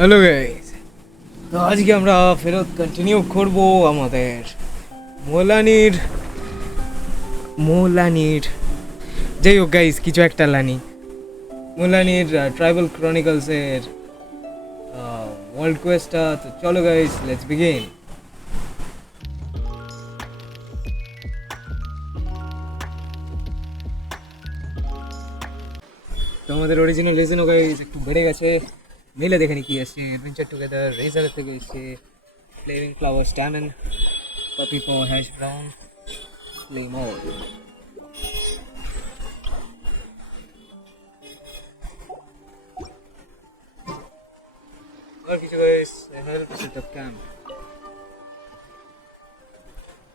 Hello guys, তো আজকে আমরা ফেরত কন্টিনিউ করব আমাদের মোলানির যাই হোক গাইস, কিছু একটা মোলানির ট্রাইবাল ক্রনিকলসের ওয়ার্ল্ড কোয়েস্টটা। তো চলো গাইস, লেটস বিগিন। তো আমাদের অরিজিনাল রিজনও গাইস একটু বেড়ে গেছে। মেলে দেখেনি কি আসছে, অ্যাডভেঞ্চার টুগেদার রেজারের থেকে এসছে, ফ্লেভিং ফ্লাওয়ার স্ট্যামেন, পাপি পাও, হ্যাশ ব্রাউন, স্লেম অল। আর কিছু guys, help set up camp.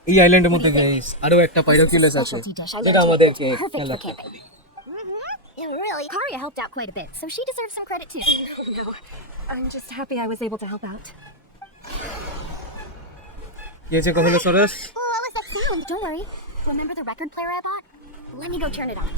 এই আইল্যান্ডের মধ্যে গাইস আরো একটা পাইরোকিউলাস আছে যেটা আমাদেরকে খেয়াল রাখতে হবে। Yeah, really. Karia helped out quite a bit, so she deserves some credit too. No, I'm just happy I was able to help out. কি হয়েছে কহিলোসরাস? Oh, what was that sound? Don't worry. Remember the record player I bought? Let me go turn it on.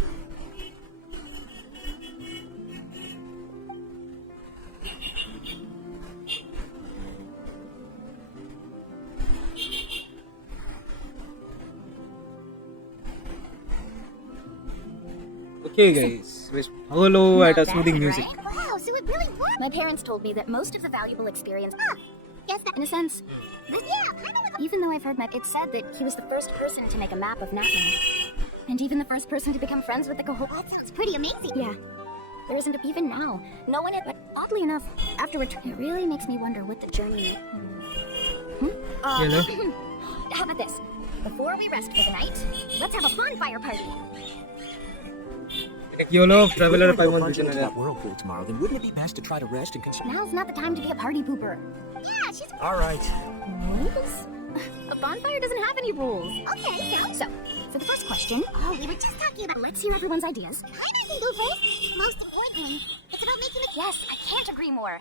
Okay guys, hello at a soothing music. Right? Wow, so it really worked. My parents told me that most of the valuable experience. Yes, in a sense. Even though I've heard it said that he was the first person to make a map of Natlan. And even the first person to become friends with the Cahoon. That sounds pretty amazing. Yeah. There isn't even now. No one had, but oddly enough, after it really makes me wonder what the journey is. How about this? Before we rest for the night, let's have a bonfire party. এটা কি হলো? Traveller If we're 5 plunging into that whirlpool tomorrow, then wouldn't it be best to try to rest and consider? Now's not the time to be a party pooper. Yeah, she's All right. rules. A bonfire doesn't have any rules. Okay, so for the first question, we were just talking about. Let's hear everyone's ideas. I can go first. Most importantly, it's about making it. Yes, I can't agree more.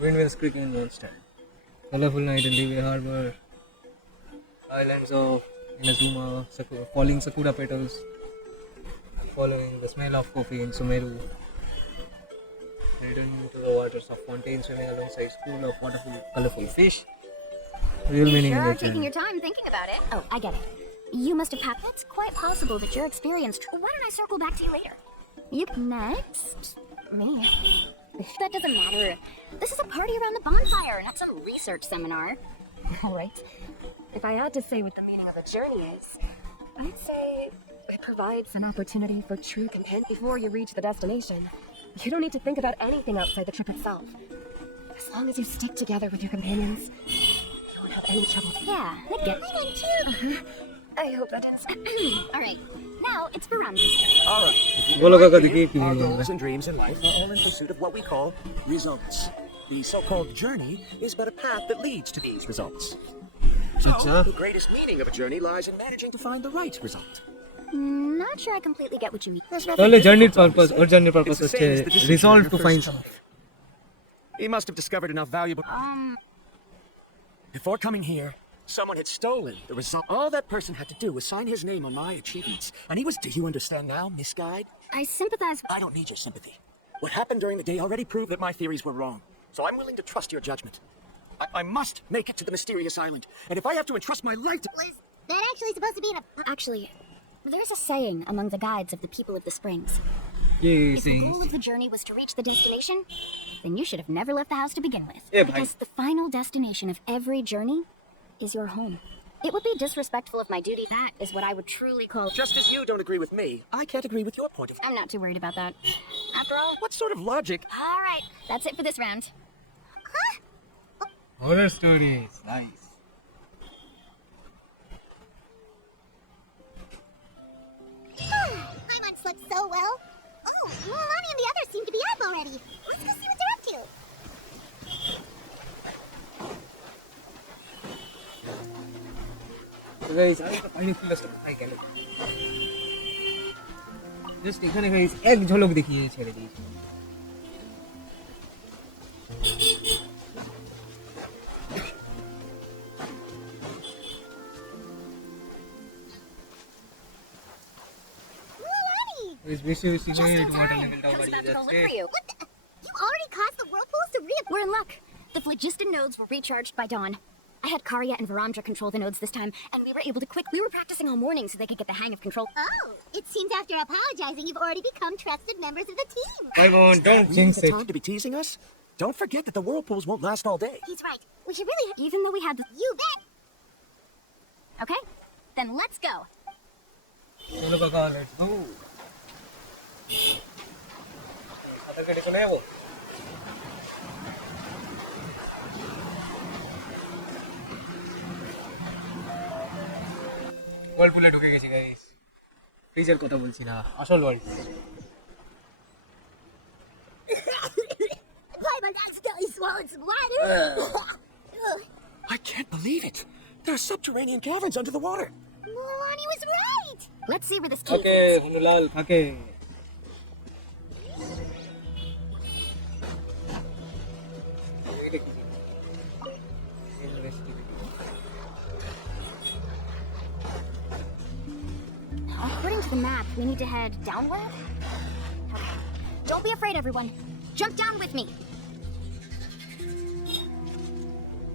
Windmills Creek in Monster, colorful night in Levy Harbor, islands of Inazuma, falling sakura petals, following the smell of coffee in Sumeru, returning to the waters of fountains, swimming alongside school of waterful, colorful fish. Real meaning in Sure, the taking your time thinking about it. Oh, I get it. You must have packed. It's quite possible that you're experienced. Why don't I circle back to you later? You next? Me? That doesn't matter. This is a party around the bonfire, not some research seminar. All right. If I had to say what the meaning of a journey is, I'd say it provides an opportunity for true content before you reach the destination. You don't need to think about anything outside the trip itself. As long as you stick together with your companions, you won't have any trouble. Yeah, I get it. I hope that is. All right, now it's Veranda's turn. All right. Bolo kaka dekhi ki Our goals and dreams in life are all in pursuit of what we call results. The so-called journey is but a path that leads to these results. So, the greatest meaning of a journey lies in managing to find the right result. Not sure I completely get what you mean. তাহলে জার্নির purpose হচ্ছে resolve to find something. He must have discovered enough valuable. Before coming here, someone had stolen the result. All that person had to do was sign his name on my achievements. And he was, do you understand now, misguide? I sympathize. I don't need your sympathy. What happened during the day already proved that my theories were wrong. So I'm willing to trust your judgment. I must make it to the mysterious island. And if I have to entrust my life to... Was that actually supposed to be in a... Actually, there's a saying among the guides of the people of the springs. If the goal of the journey was to reach the destination, then you should have never left the house to begin with. Yeah, because the final destination of every journey is your home. It would be disrespectful of my duty. That is what I would truly call... Just as you don't agree with me, I can't agree with your point of view. I'm not too worried about that. After all... What sort of logic? All right, that's it for this round. Huh? Horror stories, nice. Paimon slept so well. Oh, Mualani and the others seem to be up already. Let's go see what they're up to. So guys, আমি তো পাইনি full stop খাই গেল। Just এখানে guys এক ঝলক দেখিয়ে ছেড়ে দিয়েছি। Guys, বেশি বেশি Just করে in একটু water time. level টাও Comes বাড়িয়ে back to go look যাচ্ছে। for you. What the? You already caused the whirlpools to We're in luck. The phlogiston nodes were recharged by dawn. I had Karya and Varamdra control the nodes this time, and we were able to we were practicing all morning so they could get the hang of control. Oh, it seems after apologizing, you've already become trusted members of the team. Come on, don't Really jinx the it. time to be teasing us? Don't forget that the whirlpools won't last all day. He's right. We should really even though we had the... You bet! Okay, then let's go. চলো কাকা, let's go. সাঁতার কেটে চলে যাবো। ওয়ার্লপুলে ঢুকে গেছি guys. ফ্রিজের কথা বলছি না, আসল Whirlpool. Why my accidentally swallowed some water? I can't believe it. There are subterranean caverns under the water. Mualani was right. Let's see where this takes থাকে us. হুনুলাল থাকে। According to the map, we need to head downward. Okay. Don't be afraid, everyone. Jump down with me.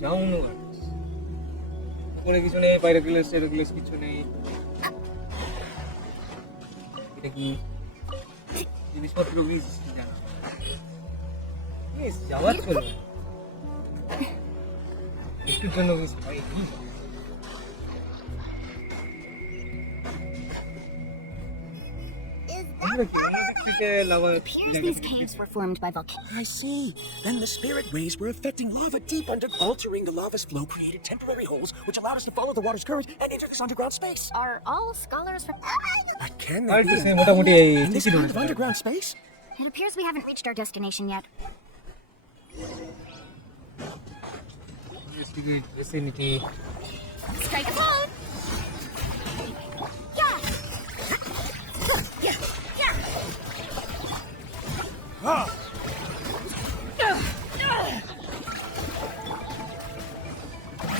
Downward. উপরে কিছু নেই, পাইরোক্লিয়াস টেরোক্লিয়াস কিছু নেই। এটা কি জিনিসপত্র মিস জানা মিস যাওয়ার চলো একটুর জন্য মিস হয় কি আমরা কি অন্যদিক থেকে lava Appears these caves were formed by volcanoes. I see. Then the spirit waves were affecting lava deep under, altering the lava's flow, created temporary holes, which allowed us to follow the water's current and enter this underground space. Are all scholars from... But can আর they তো be সে মোটামুটি এই in this ঠিকই kind of ধরেছে underground space? It appears we haven't reached our destination yet. Investigate vicinity Strike a pose! Yeah! Yeah! Yeah!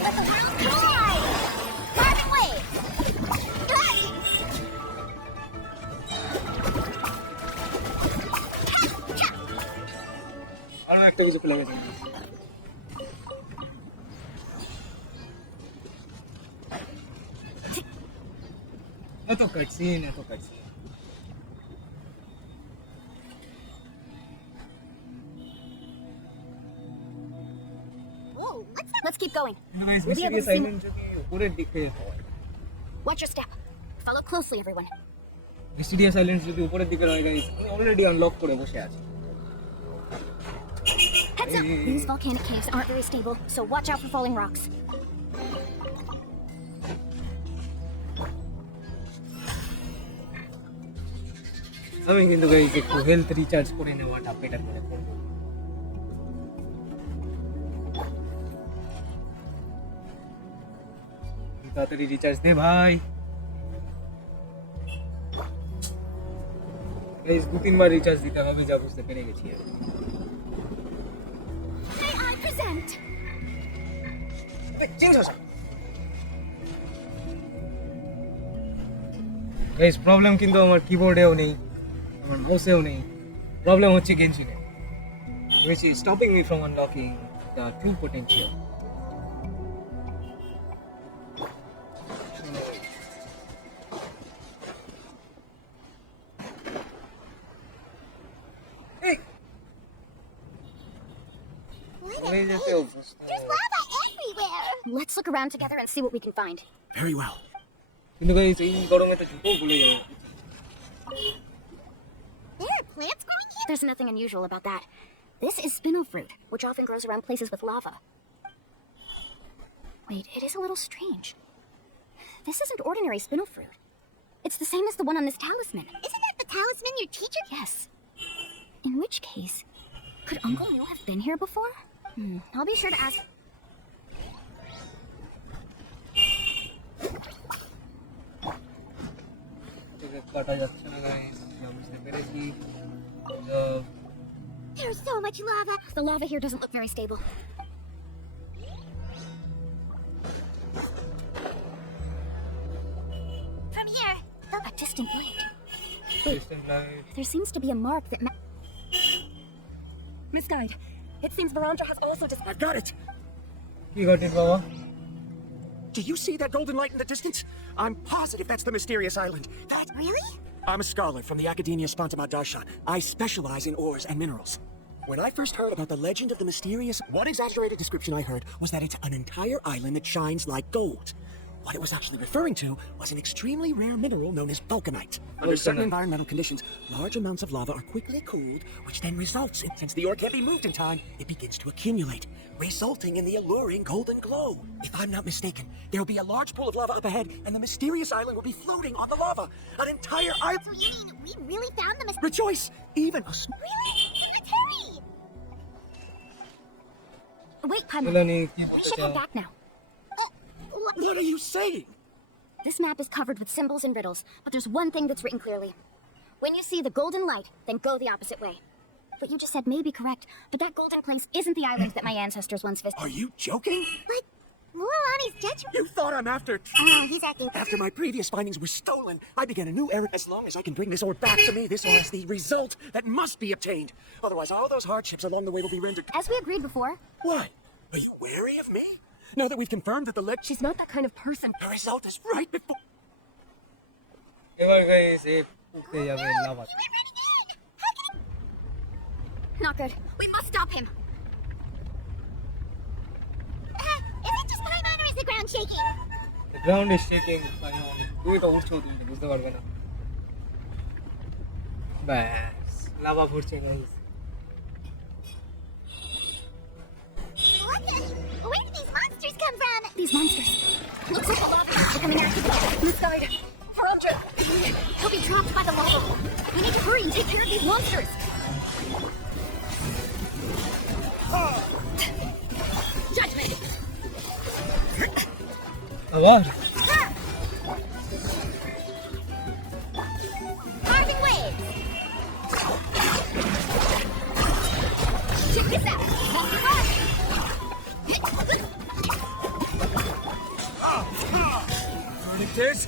Let the world collide! Carbon wave! আর একটা কিছু ফেলে গেছে এত cutscene Whoa, let's keep going. কিন্তু guys We'll be able to mysterious see- island যদি উপরের দিকে হয় Watch your step. Follow closely, everyone. Mysterious island যদি উপরের দিকে হয় গাইস আমি অলরেডি আনলক করে বসে আছি Heads up! These volcanic caves aren't very stable, so watch out for falling rocks. আমি কিন্তু গাইস একটু হেলথ রিচার্জ করে নেওয়াটা বেটার মনে করব তাড়াতাড়ি রিচার্জ দে ভাই গাইস 2-3 বার রিচার্জ দিতে হবে যা বুঝতে পেরে গেছি May I present? চেঞ্জ হচ্ছে গাইস প্রবলেম কিন্তু আমার কিবোর্ডেও নেই আমার মাউসেও নেই প্রবলেম হচ্ছে গেনশিনে which is stopping me from unlocking the true potential hey There's lava everywhere! Let's look around together and see what we can find. Very well. কিন্তু guys এই গরমে তো জুতো ভুলে যাবো There are plants growing here? There's nothing unusual about that. This is spinel fruit, which often grows around places with lava. Wait, it is a little strange. This isn't ordinary spinel fruit. It's the same as the one on this talisman. Isn't that the talisman your teacher? Yes. In which case, could Uncle Neil have been here before? I'll be sure to ask. কাটা যাচ্ছে না guys বুঝতে পেরেছি There's so much lava. The lava here doesn't look very stable. From here, a distant blade. Distant light. There seems to be a mark that Miss Guide, it seems Verandra has also just. I've got it! You got it, Baba. Do you see that golden light in the distance? I'm positive that's the mysterious island. That... Really? I'm a scholar from the Academia Spontima Darshan. I specialize in ores and minerals. When I first heard about the legend of the mysterious, one exaggerated description I heard was that it's an entire island that shines like gold. What it was actually referring to was an extremely rare mineral known as vulcanite. Under certain environmental conditions, large amounts of lava are quickly cooled, which then results in, since the ore can't be moved in time, it begins to accumulate, resulting in the alluring golden glow. If I'm not mistaken, there'll be a large pool of lava up ahead, and the mysterious island will be floating on the lava. An entire island. So you mean we really found the Rejoice! Even a Really? Let's hurry! Wait, Paimon. Mualani, We should head back now. What are you saying? This map is covered with symbols and riddles, but there's one thing that's written clearly. When you see the golden light, then go the opposite way. What you just said may be correct, but that golden place isn't the island that my ancestors once visited. Are you joking? What? Mualani's dead? You thought I'm after... Oh, he's acting. After my previous findings were stolen, I began a new era. As long as I can bring this ore back to me, this ore is the result that must be obtained. Otherwise, all those hardships along the way will be rendered... As we agreed before, Why? Are you wary of me? Now that we've confirmed that the legend... She's not that kind of person. The result is right before... এবার guys, উঠতে যাবে lava. he went running in! How can he... Not good. We must stop him. Is it just Paimon or is the ground shaking? The ground is shaking. তুই তো উঠছো তুমি বুঝতে পারবে না। ব্যাস লাভা ফুটছে guys। Where did these monsters come from? These monsters. Looks like the lava are coming after them. Miss Guide, Verandra! He'll be trapped by the lava. We need to hurry and take care of these monsters. Judgment. আবার Carving waves. Check this out. Let's run. This?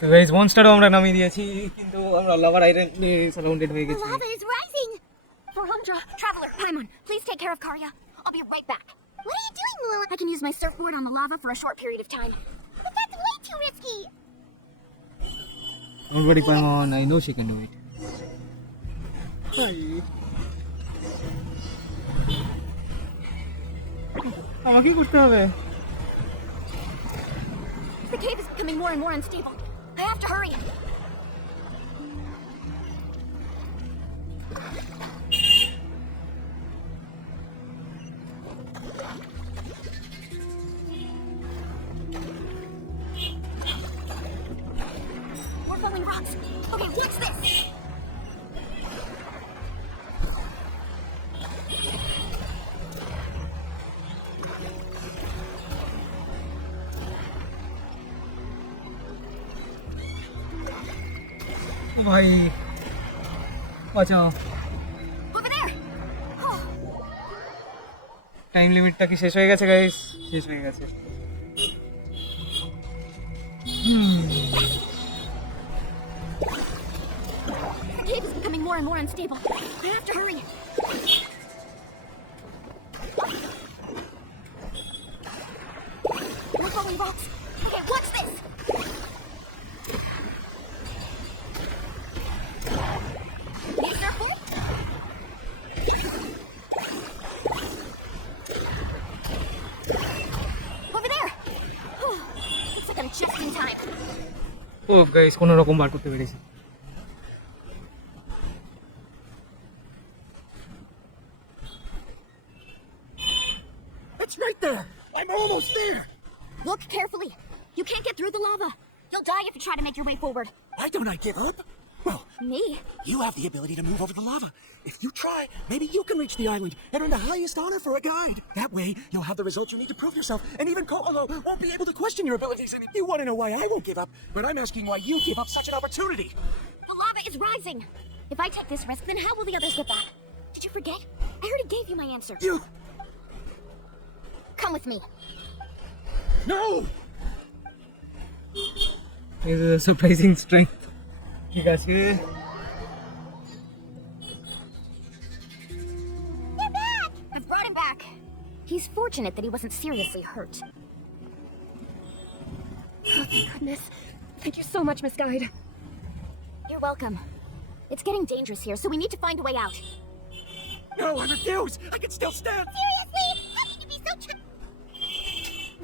তো guys মনস্টারও আমরা নামিয়ে দিয়েছি কিন্তু আমরা লাভার আইল্যান্ডে surrounded হয়ে The গেছি। lava is rising. Verandra! Traveler, Paimon, please take care of Karya. I'll be right back. What are you doing, Mualani? I can use my surfboard on the lava for a short period of time. But that's way too risky. Don't worry, Paimon. I know she can do it. আমাকে কি করতে হবে? The cave is becoming more and more unstable. I have to hurry. We're falling rocks. Okay, what's this? ভাই বাঁচাও। Over there. Oh, time লিমিটটা কি শেষ হয়ে গেছে গাইস? শেষ হয়ে গেছে। the cave is becoming more and more unstable. I have to hurry. We're falling rocks. Okay, what's this? Need a surfboard? Over there. Whew. Looks like I'm just in time. ও guys কোনো রকম বার করতে পেরেছি। It's right there! I'm almost there! Look carefully. You can't get through the lava. You'll die if you try to make your way forward. Why don't I give up? Well, Me? you have the ability to move over the lava. If you try, maybe you can reach the island and earn the highest honor for a guide. That way, you'll have the results you need to prove yourself, and even Ko'olo won't be able to question your abilities. And you want to know why I won't give up, but I'm asking why you give up such an opportunity. The lava is rising. If I take this risk, then how will the others get back? Did you forget? I already gave you my answer. You... Come with me. No! This is a surprising strength. ঠিক আছে You're back! I've brought him back. He's fortunate that he wasn't seriously hurt. Oh, thank goodness. Thank you so much, Miss Guide. You're welcome. It's getting dangerous here, so we need to find a way out. No, I refuse! I can still stand! Seriously? How can you be so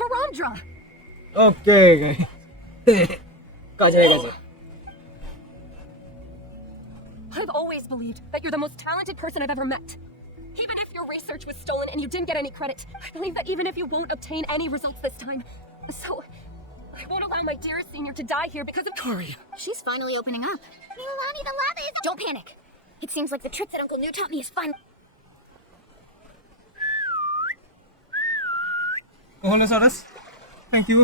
Varandra! ওকে কাজ হয়ে গেছে I've always believed that you're the most talented person I've ever met. Even if your research was stolen and you didn't get any credit, I believe that even if you won't obtain any results this time, so I won't allow my dearest senior to die here because of Tori. She's finally opening up. Mualani, the lava is... Don't panic. It seems like the trick that Uncle New taught me is fun. Koholosaurus, thank you.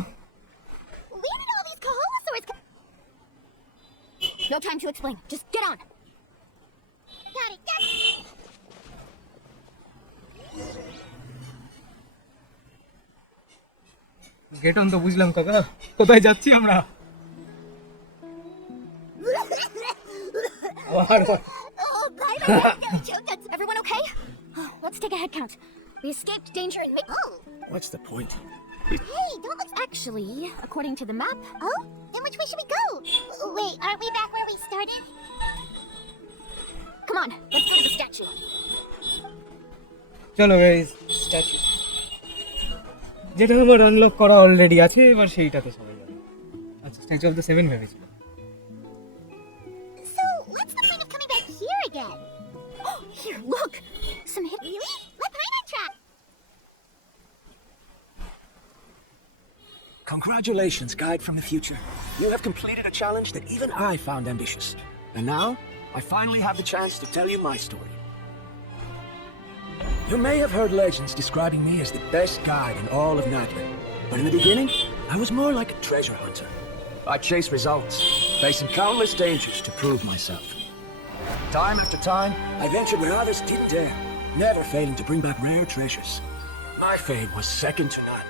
Where did all these Koholosaurs come? No time to explain. Just get on. Got it. Get on তো বুঝলাম কাকা কোথায় যাচ্ছি আমরা Oh, bye. Everyone okay? Let's take a head count. We escaped danger and make... Oh. What's the point? Hey, don't look... Actually, according to the map... Oh? Then which way should we go? Wait, aren't we back where we started? Come on, let's go to the statue. চলো guys statue যেটা আমার unlock করা already আছে এবার সেইটাতে সবাই যাবে আচ্ছা স্ট্যাচু অফ দ্য সেভেন ভেবেছিল So, what's the point of coming back here again? Oh, here, look! Some hidden... Really? Let's hide our trap! Congratulations, guide from the future. You have completed a challenge that even I found ambitious. And now, I finally have the chance to tell you my story. You may have heard legends describing me as the best guide in all of Natlan. But in the beginning, I was more like a treasure hunter. I chased results, facing countless dangers to prove myself. Time after time, I ventured where others didn't dare, never failing to bring back rare treasures. My fame was second to none.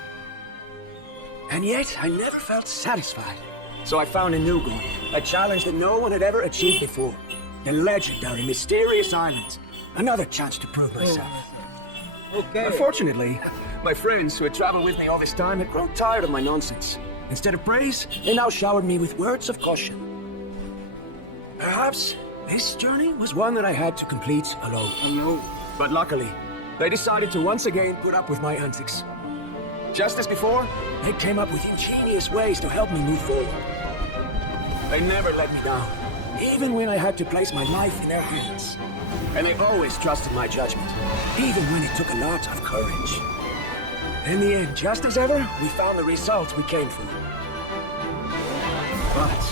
And yet, I never felt satisfied. So I found a new goal, a challenge that no one had ever achieved before. The legendary Mysterious Island. Another chance to prove myself. Okay Unfortunately, my friends who had traveled with me all this time had grown tired of my nonsense. Instead of praise, they now showered me with words of caution. Perhaps this journey was one that I had to complete alone. But luckily, they decided to once again put up with my antics. Just as before, they came up with ingenious ways to help me move forward. They never let me down, even when I had to place my life in their hands. And they always trusted my judgment, even when it took a lot of courage. In the end, just as ever, we found the results we came for. But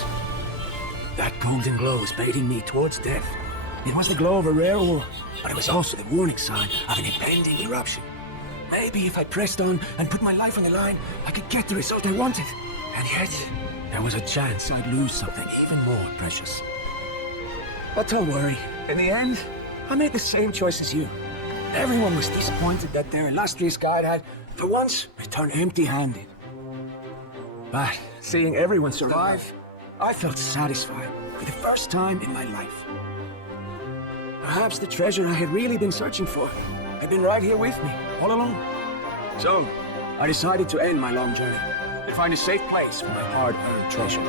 that golden glow was baiting me towards death. It was the glow of a rare ore, but it was also the warning sign of an impending eruption. Maybe if I pressed on and put my life on the line, I could get the result I wanted. And yet, there was a chance I'd lose something even more precious. But don't worry, in the end, I made the same choice as you. Everyone was disappointed that their illustrious guide had, for once, returned empty-handed. But seeing everyone survive, I felt satisfied for the first time in my life. Perhaps the treasure I had really been searching for had been right here with me, all along. So, I decided to end my long journey and find a safe place for my hard-earned treasure.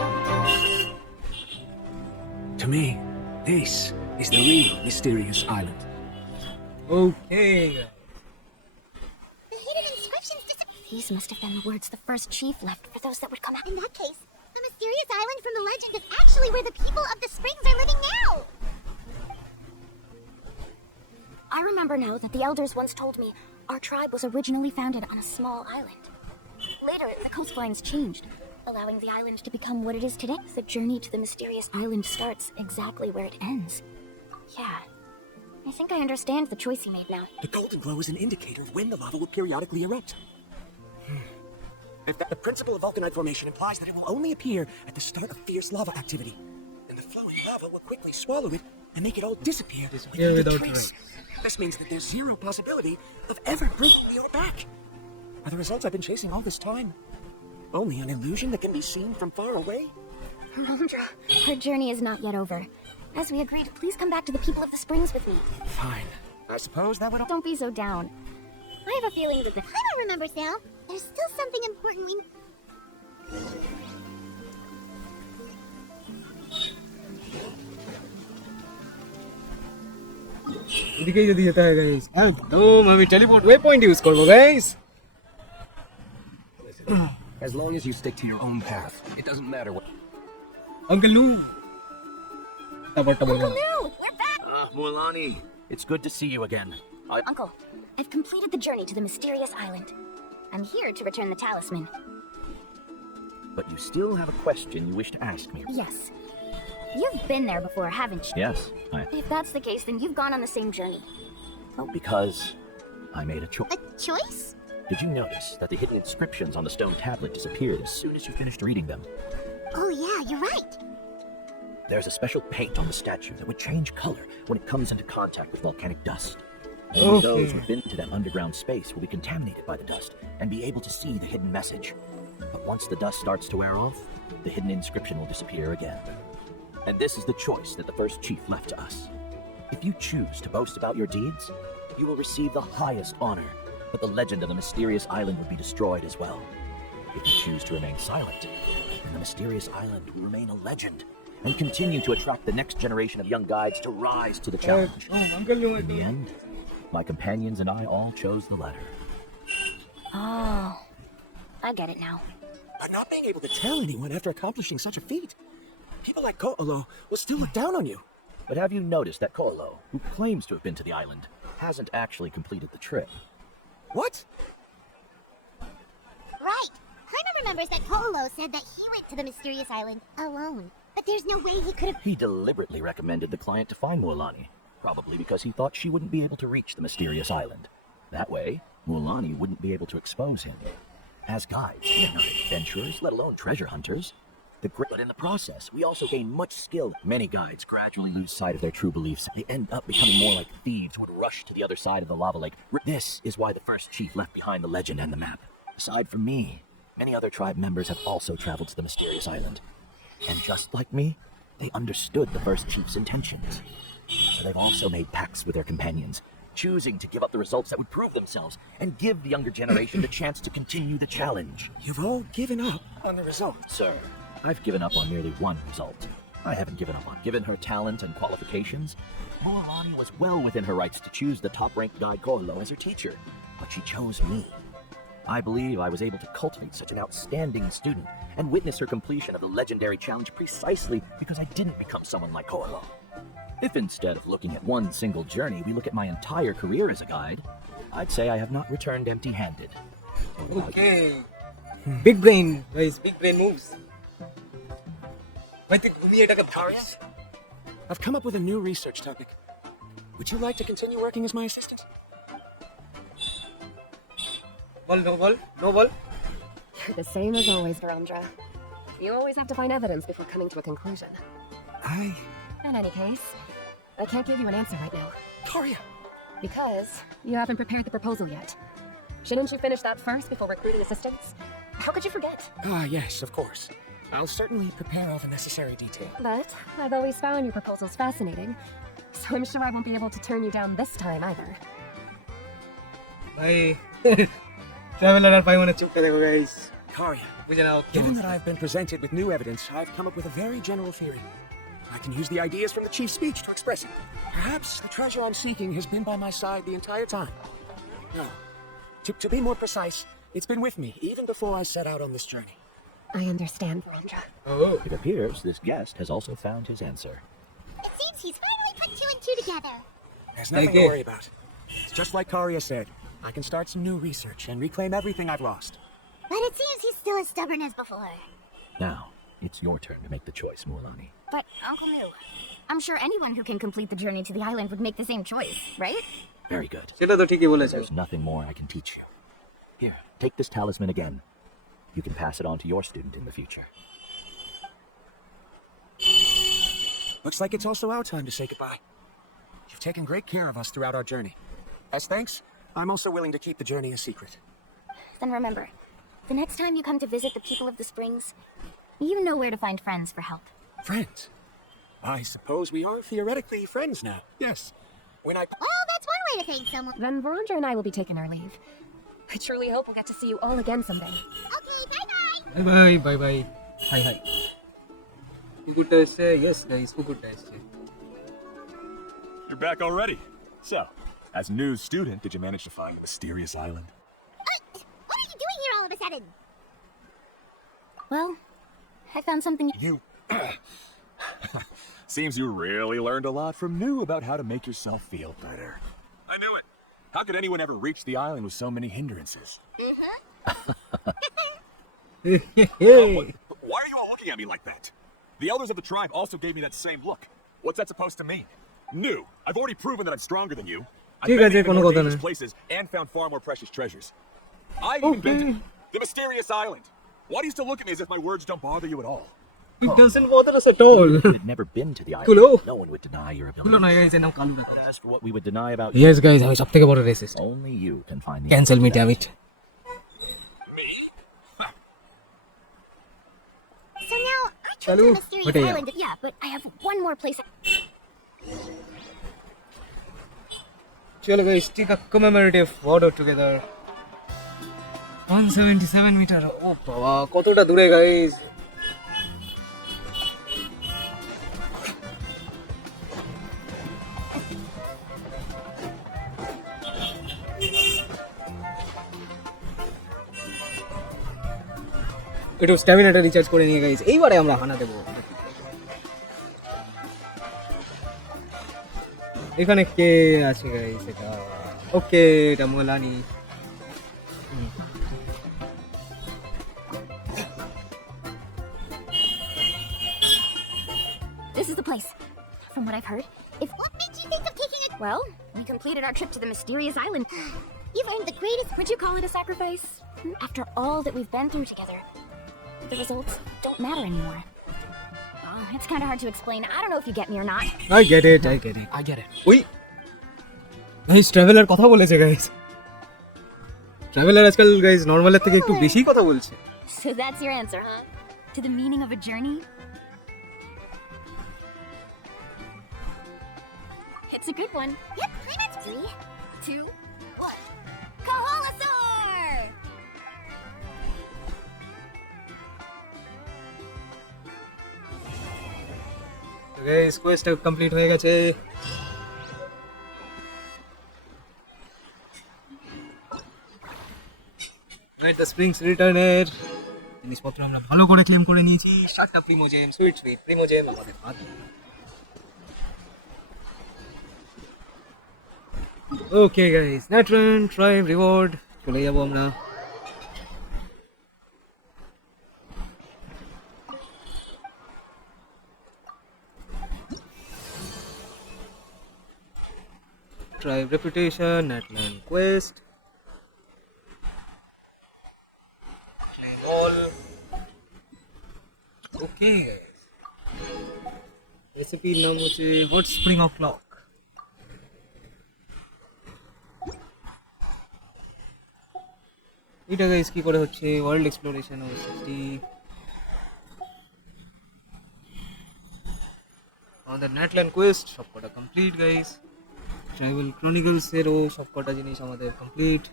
To me, this is the real Mysterious Island. Okay The hidden inscriptions disappeared. These must have been the words the first chief left for those that would come out. In that case, the mysterious island from the legend is actually where the people of the springs are living now. I remember now that the elders once told me our tribe was originally founded on a small island. Later, the coastlines changed, allowing the island to become what it is today. The journey to the mysterious island starts exactly where it ends. Yeah, I think I understand the choice he made now. The golden glow is an indicator of when the lava will periodically erupt. If the principle of vulcanite formation implies that it will only appear at the start of fierce lava activity, then the flowing lava will quickly swallow it and make it all disappear without without trace. trace. This means that there's zero possibility of ever bringing the ore back. are the results I've been chasing all this time only an illusion that can be seen from far away? Rondra, our journey is not yet over. As we agreed, please come back to the people of the springs with me. Fine. I suppose that would all... Don't be so down. I have a feeling that I don't remember, Sal. There's still something important we... এদিকেই যদি যেতে হয় guys একদম আমি teleport way point use করব guys As long as you stick to your own path, it doesn't matter what... uncle নু তারপরটা বলবো Uncle Lou, we're back! Mualani, it's good to see you again. Uncle, I've completed the journey to the mysterious island. I'm here to return the talisman. But you still have a question you wish to ask me. Yes. You've been there before, haven't you? Yes, If that's the case, then you've gone on the same journey. Well, because I made a choice. A choice? Did you notice that the hidden inscriptions on the stone tablet disappeared as soon as you finished reading them? Oh yeah, you're right. There's a special paint on the statue that would change color when it comes into contact with volcanic dust. Only Okay. those who've been to that underground space will be contaminated by the dust and be able to see the hidden message. But once the dust starts to wear off, the hidden inscription will disappear again. And this is the choice that the first chief left to us. If you choose to boast about your deeds, you will receive the highest honor, but the legend of the mysterious island will be destroyed as well. If you choose to remain silent, then the mysterious island will remain a legend and continue to attract the next generation of young guides to rise to the challenge. Uncle নু In the end, my companions and I all chose the latter. Oh, I get it now. But not being able to tell anyone after accomplishing such a feat, people like Ko'olo will still look down on you. But have you noticed that Ko'olo, who claims to have been to the island, hasn't actually completed the trip? What? Right. Paimon remembers that Polo said that he went to the mysterious island alone. But there's no way he could have... He deliberately recommended the client to find Mualani, probably because he thought she wouldn't be able to reach the mysterious island. That way, Mualani wouldn't be able to expose him. As guides, we are not adventurers, let alone treasure hunters. But in the process, we also gain much skill. Many guides gradually lose sight of their true beliefs. They end up becoming more like thieves who would rush to the other side of the lava lake. This is why the first chief left behind the legend and the map. Aside from me, many other tribe members have also traveled to the mysterious island. And just like me, they understood the first chief's intentions. So they've also made pacts with their companions, choosing to give up the results that would prove themselves and give the younger generation the chance to continue the challenge. You've all given up on the result. Sir, I've given up on nearly one result. I haven't given up on given her talent and qualifications. Mualani was well within her rights to choose the top-ranked guide Ko'olo as her teacher, but she chose me. I believe I was able to cultivate such an outstanding student and witness her completion of the legendary challenge precisely because I didn't become someone like Ko'olo. If instead of looking at one single journey, we look at my entire career as a guide, I'd say I have not returned empty-handed. Okay. Big brain, guys. Big brain moves. I think we are Victorious. I've come up with a new research topic. Would you like to continue working as my assistant? Ball, no ball, no ball. You're the same as always, Narendra. You always have to find evidence before coming to a conclusion. In any case, I can't give you an answer right now. Karia! Because you haven't prepared the proposal yet. Shouldn't you finish that first before recruiting assistants? How could you forget? Yes, of course. I'll certainly prepare all the necessary detail. But I've always found your proposals fascinating, so I'm sure I won't be able to turn you down this time either. Bye. Traveler আর পাইমনে চুপতে দেখো guys. Karia, বুঝে নাও given that I've been presented with new evidence, I've come up with a very general theory. I can use the ideas from the chief's speech to express it. Perhaps the treasure I'm seeking has been by my side the entire time. No. To be more precise, it's been with me even before I set out on this journey. I understand, Narendra. Oh. It appears this guest has also found his answer. It seems he's finally put two and two together. There's nothing Okay. to worry about. It's just like Karia said. I can start some new research and reclaim everything I've lost. But it seems he's still as stubborn as before. Now, it's your turn to make the choice, Mualani. But, Uncle New, I'm sure anyone who can complete the journey to the island would make the same choice, right? Very good. সেটা তো ঠিকই বলেছো There's nothing more I can teach you. Here, take this talisman again. You can pass it on to your student in the future. Looks like it's also our time to say goodbye. You've taken great care of us throughout our journey. As thanks, I'm also willing to keep the journey a secret. Then remember, the next time you come to visit the people of the springs, you know where to find friends for help. Friends? I suppose we are theoretically friends now. Yes. When I... Oh, that's one way to thank someone. Then Verandra and I will be taking our leave. I truly hope we'll get to see you all again someday. Okay, bye-bye. Bye bye, bye bye. Hi hi. Kukuta এসছে, yes guys, কুকুরটা এসছে. You're back already. So, as a new student, did you manage to find the mysterious island? What are you doing here all of a sudden? Well, I found something. You... Seems you really learned a lot from New about how to make yourself feel better. I knew it. How could anyone ever reach the island with so many hindrances? Why are you all looking at me like that? The elders of the tribe also gave me that same look. What's that supposed to mean? New, I've already proven that I'm stronger than you. I've ঠিক been আছে, to কোনো more কথা dangerous না. places and found far more precious treasures. I've even been to the mysterious island. Why do you still look at me as if my words don't bother you at all? It doesn't bother us at all. You'd never been to the island. Hello? No one would deny your খুলো ability. না guys, এর নাম কালু রাখো. As for what we would deny about Yes guys, আমি সবথেকে বড় racist. only you can find the Cancel me, damn it. Me? So now, I tried Hello? the mysterious What are you? island. Yeah, but I have one more place. চলো guys, take a commemorative photo together. 177 meter. ও বাবা, কতটা দূরে guys. একটু স্ট্যামিনাটা recharge করে নিয়ে guys, এইবারে আমরা হানা দেবো. এখানে কে আছে গাইস? এটা ওকে, এটা মুয়ালানি. This is the place. From what I've heard, what made you think of taking it? Well, we completed our trip to the mysterious island. You've earned the greatest. Would you call it a sacrifice? After all that we've been through together, the results don't matter anymore. It's kind of hard to explain. I don't know if you get me or not. I get it. I get it. ওই guys, traveller কথা বলেছে guys. Traveller আজকাল guys নরমালের থেকে একটু বেশি কথা বলছে. So that's your answer, huh? To the meaning of a journey? It's a good one. Yep, pretty much. 3, 2, 1. Kaholasaur! Guys, Quest complete হয়ে গেছে. রাইট, দ্য স্প্রিংস রিটার্নের জিনিসপত্র আমরা ভালো করে ক্লেম করে নিয়েছি. 7টা প্রিমোজেম, সুইট প্রিমোজেম আমাদের হাতে. Okay guys, Natlan tribe reward চলে যাবো আমরা. Tribe reputation, Natlan quest. Claim all. Okay guys. Recipe নাম হচ্ছে Hot Spring of Clock. এটা গাইস কি করে হচ্ছে? ওয়ার্ল্ড এক্সপ্লোরেশন ও 60. আমাদের Natlan quest সবকটা কমপ্লিট গাইস. ট্রাইবাল ক্রনিকলস এরও সবকটা জিনিস আমাদের complete.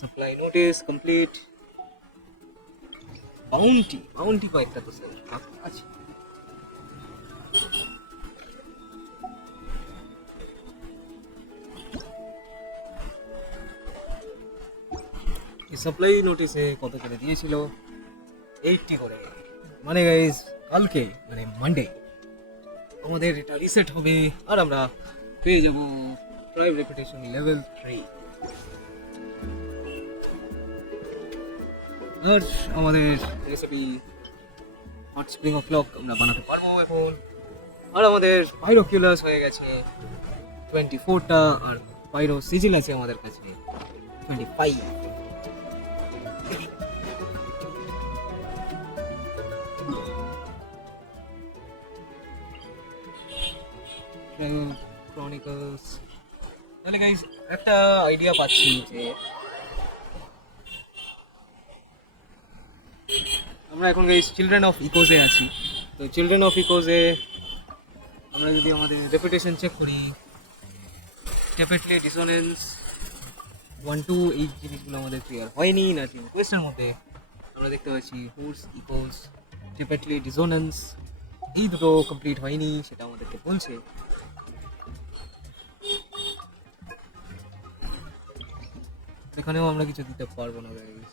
Supply notice complete. Bounty কয়েকটা তো স্যার আছে. এই সাপ্লাই নোটিসে কত করে দিয়েছিল? 80 করে. মানে গাইস, কালকে মানে মানডে আমাদের এটা রিসেট হবে আর আমরা পেয়ে যাব ট্রাইব রেপুটেশন লেভেল 3. আর আমাদের recipe hot spring of clock আমরা বানাতে পারবো এখন. আর আমাদের পাইরোকিউলাস হয়ে গেছে 24টা, আর পাইরো সিজিল আছে আমাদের কাছে 25. ক্রনিকলস. তাহলে গাইস একটা আইডিয়া পাচ্ছি যে আমরা এখন গাইস চিলড্রেন অফ ইকোজে আছি। তো চিলড্রেন অফ ইকোজে আমরা যদি আমাদের রেপুটেশন চেক করি, ডেফিনেটলি ডিসোনেন্স 1 2 এই জিনিসগুলো আমাদের ক্লিয়ার হয়নি নাকি কোয়েশ্চেনের মধ্যে আমরা দেখতে পাচ্ছি হোর্স ইকোস ডেফিনেটলি ডিসোনেন্স এই দুটো কমপ্লিট হয়নি, সেটা আমাদেরকে বলছে। এখানেও আমরা কিছু দিতে পারবো না গাইস।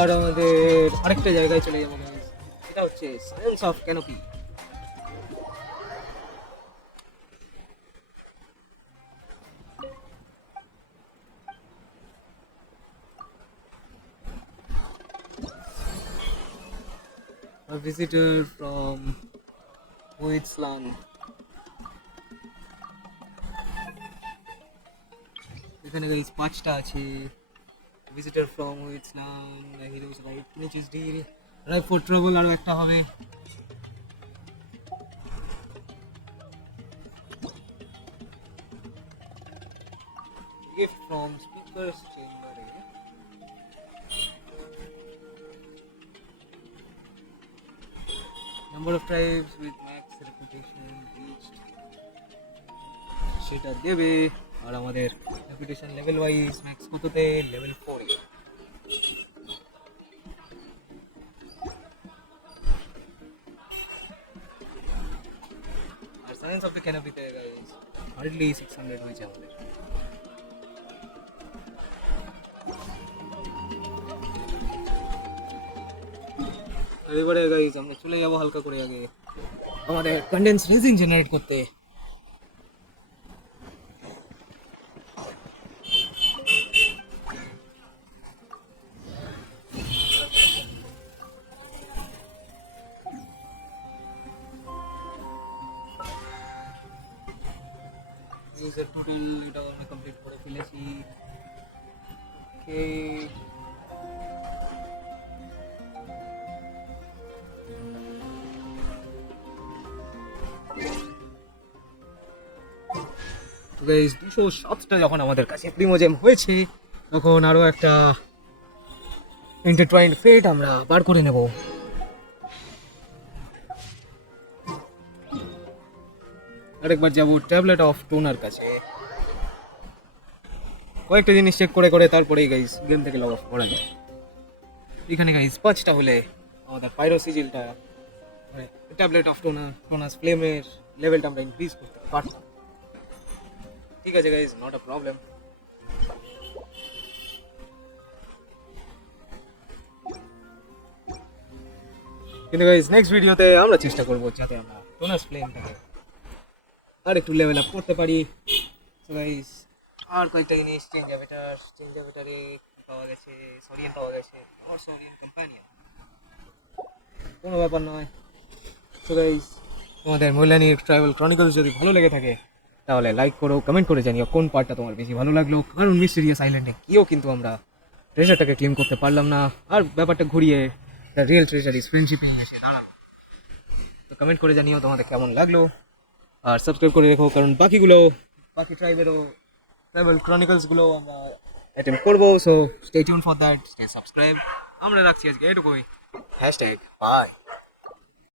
আর আমাদের আরেকটা জায়গায় চলে যাবো গাইস, এটা হচ্ছে science of canopy. A visitor from Mualani. এখানে গাইস 5টা আছে। Visitor from Mualani, heroes right finishes the right for travel, আরো একটা হবে। গিফট ফ্রম স্পিকারস চেম্বারে। Number of tribes with max reputation reached, সেটা দেবে। আর আমাদের রেপুটেশন লেভেল ওয়াইজ ম্যাক্স কততে, লেভেল 4 এ। আর সায়েন্স অফ দ্য ক্যানোপিতে গাইস হার্ডলি 600 হয়েছে আমাদের। আর এবারে গাইস আমরা চলে যাবো হালকা করে আগে আমাদের কনডেন্স রেজিন জেনারেট করতে। ইউজার টোটাল এটা আমরা কমপ্লিট করে ফেলেছি। ওকে, গাইস 207টা যখন আমাদের কাছে প্রিমোজেম হয়েছে, তখন আরো একটা ইন্টারটুয়াইন্ড ফেট আমরা বার করে নেব। আরেকবার যাব ট্যাবলেট অফ টোনার কাছে, কয়েকটা জিনিস চেক করে করে তারপরেই গাইস গেম থেকে লগ অফ করা যায়। এখানে গাইস 5টা হলে আমাদের পাইরো সিজিলটা মানে ট্যাবলেট অফ টোনাস ফ্লেমের লেভেলটা আমরা ইনক্রিজ করতে পারতাম। ঠিক আছে গাইস, নট আ প্রবলেম। কিন্তু গাইস নেক্সট ভিডিওতে আমরা চেষ্টা করব যাতে আমরা টোনাস ফ্লেমটাকে আর একটু লেভেল আপ করতে পারি। সো গাইস আর কয়েকটা জিনিস চেঞ্জাবেটারে পাওয়া গেছে, সরিয়ান পাওয়া গেছে, আর সরিয়ান কম্পানিয়ন, কোনো ব্যাপার নয়। সো গাইস তোমাদের মুলানি ট্রাইবাল ক্রনিকলস যদি ভালো লেগে থাকে তাহলে লাইক করো, কমেন্ট করে জানিও কোন পার্টটা তোমার বেশি ভালো লাগলো। কারণ মিস্টেরিয়াস আইল্যান্ডে গিয়েও কিন্তু আমরা ট্রেজারটাকে ক্লেম করতে পারলাম না, আর ব্যাপারটা ঘুরিয়ে দ্য রিয়েল ট্রেজার ইজ ফ্রেন্ডশিপে এসে দাঁড়ালো। তো কমেন্ট করে জানিও তোমাদের কেমন লাগলো, আর সাবস্ক্রাইব করে রেখো, কারণ বাকি ট্রাইবাল ক্রনিকলসগুলো আমরা অ্যাটেম্প করবো। So stay tune for that, stay subscribe. আমরা রাখছি আজকে এটুকুই। #bye।